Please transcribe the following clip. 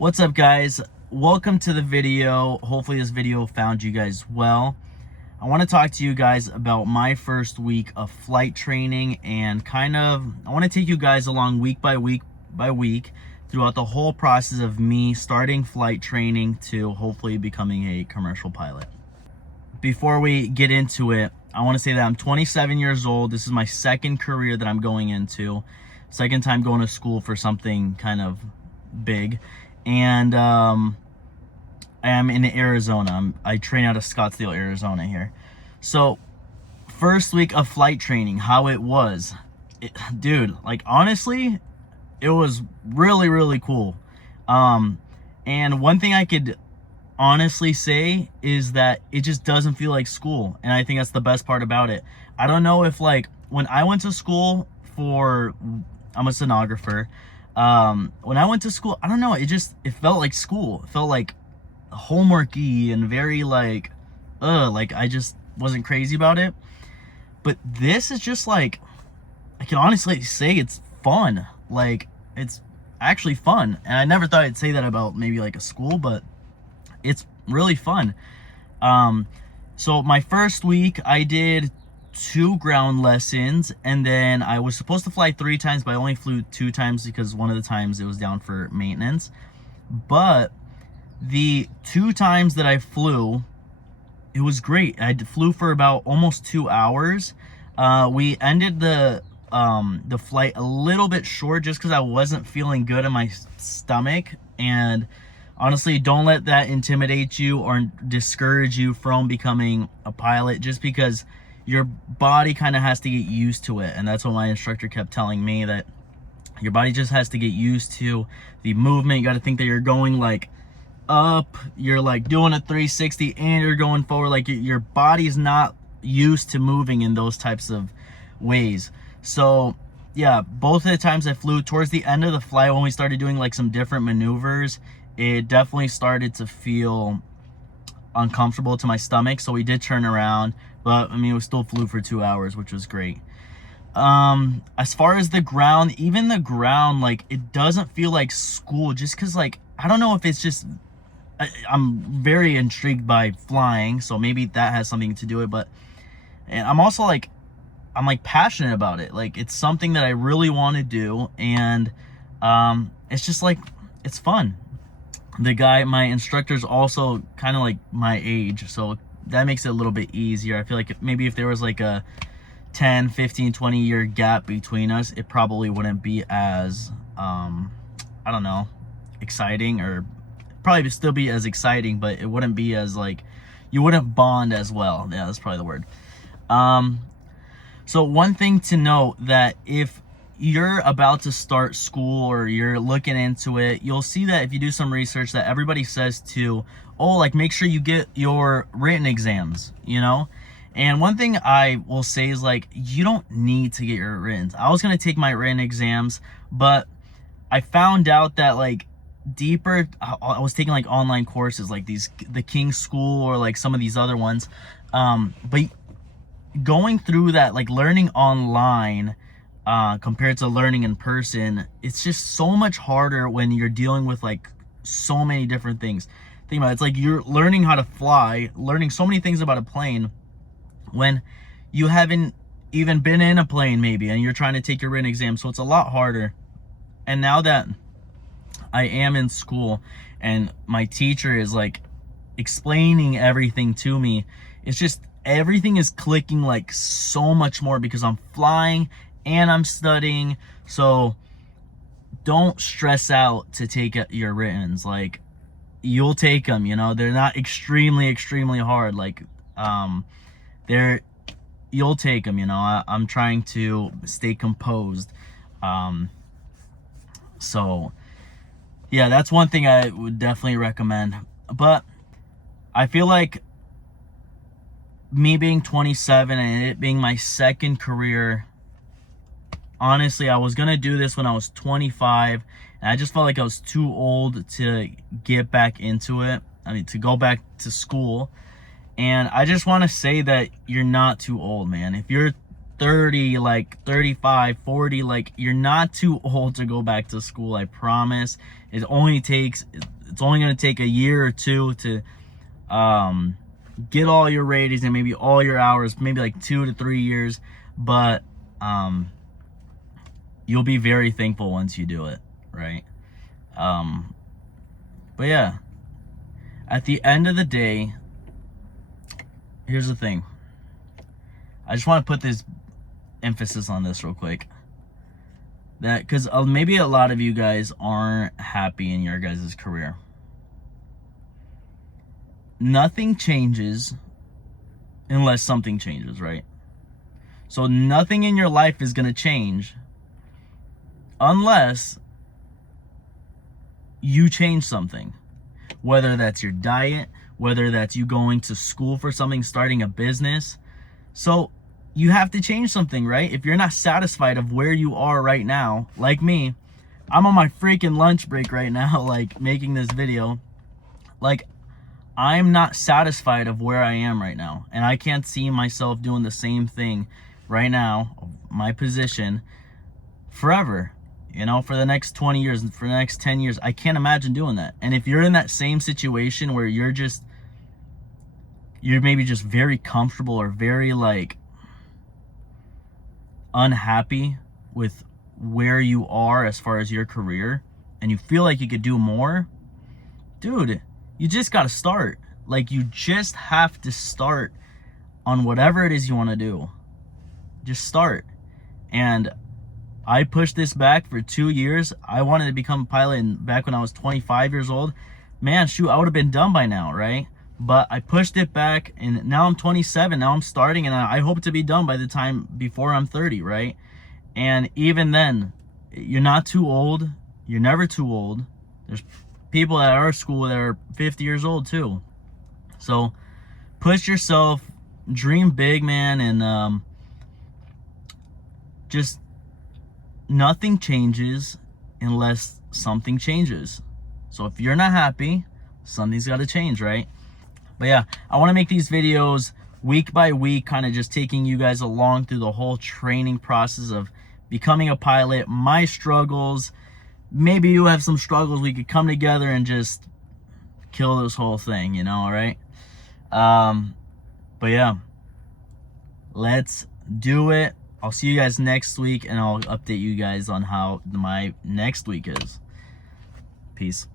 What's up, guys? Welcome to the video. Hopefully this video found you guys well. I want to talk to you guys about my first week of flight training and I want to take you guys along week by week throughout the whole process of me starting flight training to hopefully becoming a commercial pilot. Before we get into it, I want to say that I'm 27 years old. This is my second career that I'm going into. Second time going to school for something kind of big. And I am in Arizona. I train out of Scottsdale, Arizona here. So first week of flight training, how it was. Dude, like honestly, it was really cool. And one thing I could honestly say is that it just doesn't feel like school, and I think that's the best part about it. I don't know if, like, when I went to school I'm a stenographer. When I went to school, I don't know, it felt like school. It felt like homeworky and very like I just wasn't crazy about it. But this is just like, I can honestly say it's fun. Like, it's actually fun. And I never thought I'd say that about maybe like a school, but it's really fun. So my first week I did 2 ground lessons, and then I was supposed to fly 3 times, but I only flew 2 times because one of the times it was down for maintenance. But the 2 times that I flew, it was great. I flew for about almost 2 hours. We ended the flight a little bit short just because I wasn't feeling good in my stomach. And honestly, don't let that intimidate you or discourage you from becoming a pilot, just because your body kind of has to get used to it. And that's what my instructor kept telling me, that your body just has to get used to the movement. You got to think that you're going like up, you're like doing a 360 and you're going forward. Like, your body's not used to moving in those types of ways. So yeah, both of the times I flew, towards the end of the flight when we started doing like some different maneuvers, it definitely started to feel uncomfortable to my stomach, so we did turn around. But I mean, we still flew for 2 hours, which was great. As far as the ground, even the ground, like, it doesn't feel like school, just because, like, I don't know if it's just I'm very intrigued by flying, so maybe that has something to do with it. But and I'm also like, I'm like passionate about it. Like, it's something that I really want to do, and it's just like, it's fun. My instructor's also kind of like my age, so that makes it a little bit easier. I feel like maybe if there was like a 10, 15, 20 year gap between us, it probably wouldn't be as, I don't know, exciting, or probably still be as exciting, but it wouldn't be as like, you wouldn't bond as well. Yeah, that's probably the word. So one thing to note, that if you're about to start school or you're looking into it, you'll see that if you do some research, that everybody says to, oh, like, make sure you get your written exams, you know? And one thing I will say is, like, you don't need to get your written. I was going to take my written exams, but I found out that, like, I was taking like online courses, like the King's School or like some of these other ones. But going through that, like, learning online compared to learning in person, it's just so much harder when you're dealing with like so many different things. Think about it, it's like you're learning how to fly, learning so many things about a plane when you haven't even been in a plane maybe, and you're trying to take your written exam. So it's a lot harder. And now that I am in school and my teacher is like explaining everything to me, it's just, everything is clicking like so much more, because I'm flying and I'm studying. So don't stress out to take your writtens. Like, you'll take them, you know, they're not extremely hard. Like, you'll take them, you know. I'm trying to stay composed. So yeah, that's one thing I would definitely recommend. But I feel like me being 27 and it being my second career, honestly, I was gonna do this when I was 25, and I just felt like I was too old to get back into it. I mean, to go back to school. And I just want to say that you're not too old, man. If you're 30, like 35, 40, like you're not too old to go back to school, I promise. It's only going to take a year or two to get all your ratings and maybe all your hours, maybe like 2 to 3 years, but you'll be very thankful once you do it, right? But yeah, at the end of the day, here's the thing. I just want to put this emphasis on this real quick. That, because maybe a lot of you guys aren't happy in your guys' career. Nothing changes unless something changes, right? So nothing in your life is going to change unless you change something. Whether that's your diet, whether that's you going to school for something, starting a business. So you have to change something, right? If you're not satisfied of where you are right now, like me, I'm on my freaking lunch break right now, like making this video. Like, I'm not satisfied of where I am right now. And I can't see myself doing the same thing right now, my position, forever. You know, for the next 20 years, for the next 10 years, I can't imagine doing that. And if you're in that same situation where you're maybe just very comfortable or very like unhappy with where you are as far as your career, and you feel like you could do more, dude, you just got to start. Like, you just have to start on whatever it is you want to do. Just start. And I pushed this back for 2 years. I wanted to become a pilot back when I was 25 years old. Man, shoot, I would have been done by now, right? But I pushed it back, and now I'm 27. Now I'm starting, and I hope to be done by the time before I'm 30, right? And even then, you're not too old. You're never too old. There's people at our school that are 50 years old too. So push yourself, dream big, man, and just nothing changes unless something changes. So if you're not happy, something's got to change, right? But yeah, I want to make these videos week by week, kind of just taking you guys along through the whole training process of becoming a pilot, my struggles. Maybe you have some struggles. We could come together and just kill this whole thing, you know, all right? But yeah, let's do it. I'll see you guys next week, and I'll update you guys on how my next week is. Peace.